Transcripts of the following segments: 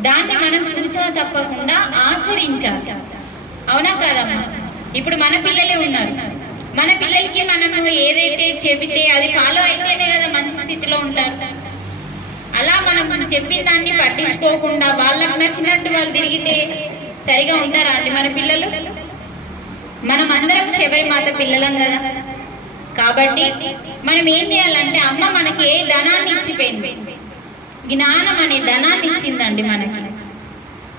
దాన్ని మనం తూచా తప్పకుండా ఆచరించాలి. అవునా కాదమ్మా? ఇప్పుడు మన పిల్లలే ఉన్నారు. మన పిల్లలకి మనము ఏదైతే చెబితే అది ఫాలో అయితేనే కదా మంచి స్థితిలో ఉంటారు. అలా మనం చెప్పిన దాన్ని పట్టించుకోకుండా వాళ్ళకి నచ్చినట్టు వాళ్ళు తిరిగితే సరిగా ఉంటారా అండి మన పిల్లలు? మనం అందరం శబరిమాత పిల్లలం కదా. కాబట్టి మనం ఏం చేయాలంటే అమ్మ మనకి ఏ ధనాన్ని ఇచ్చిపోయింది? జ్ఞానం అనే ధనాన్ని ఇచ్చిందండి మనకి.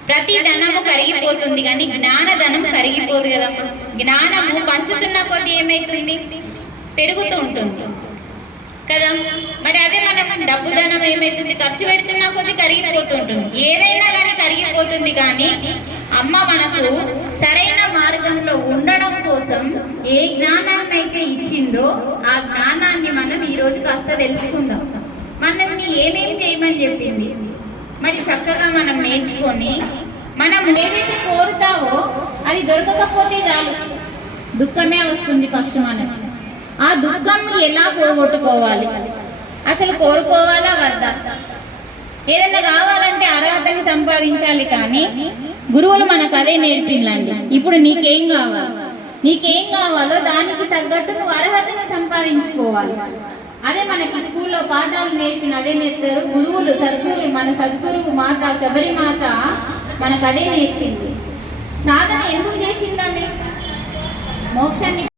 ప్రతి ధనము కరిగిపోతుంది కానీ జ్ఞాన ధనం కరిగిపోదు కదమ్మా. జ్ఞానము పంచుతున్న కొద్ది ఏమైతుంది? పెరుగుతూ ఉంటుంది. కదా? మరి అదే మనం డబ్బు ధనం ఏమైతుంది? ఖర్చు పెడుతున్నా కొద్దీ కరిగిపోతుంటుంది ఏదైనా కానీ కరిగిపోతుంది కానీ అమ్మ మనకు సరైన మార్గంలో ఉండడం కోసం ఏ జ్ఞానాన్ని అయితే ఇచ్చిందో ఆ జ్ఞానాన్ని మనం ఈ రోజు కాస్త తెలుసుకుందాం. మనల్ని ఏమేమి చేయమని చెప్పింది? మరి చక్కగా మనం నేర్చుకొని మనం ఏదైతే కోరుతావో అది దొరకకపోతే చాలు. దుఃఖమే వస్తుంది ఫస్ట్ మనం ఆ దుఃఖం ఎలా పోగొట్టుకోవాలి? అసలు కోరుకోవాలా వద్దా? ఏదైనా కావాలంటే అర్హతని సంపాదించాలి కానీ గురువులు మనకు అదే నేర్పిండండి ఇప్పుడు నీకేం కావాలి? నీకేం కావాలో దానికి తగ్గట్టు నువ్వు అర్హతని సంపాదించుకోవాలి. అదే మనకి స్కూల్లో పాఠాలు నేర్పిన అదే నేర్తారు గురువులు సద్గురువు మన సద్గురువు మాత శబరి మాత మనకు అదే నేర్పింది. సాధన ఎందుకు చేసిందండి మోక్షాన్ని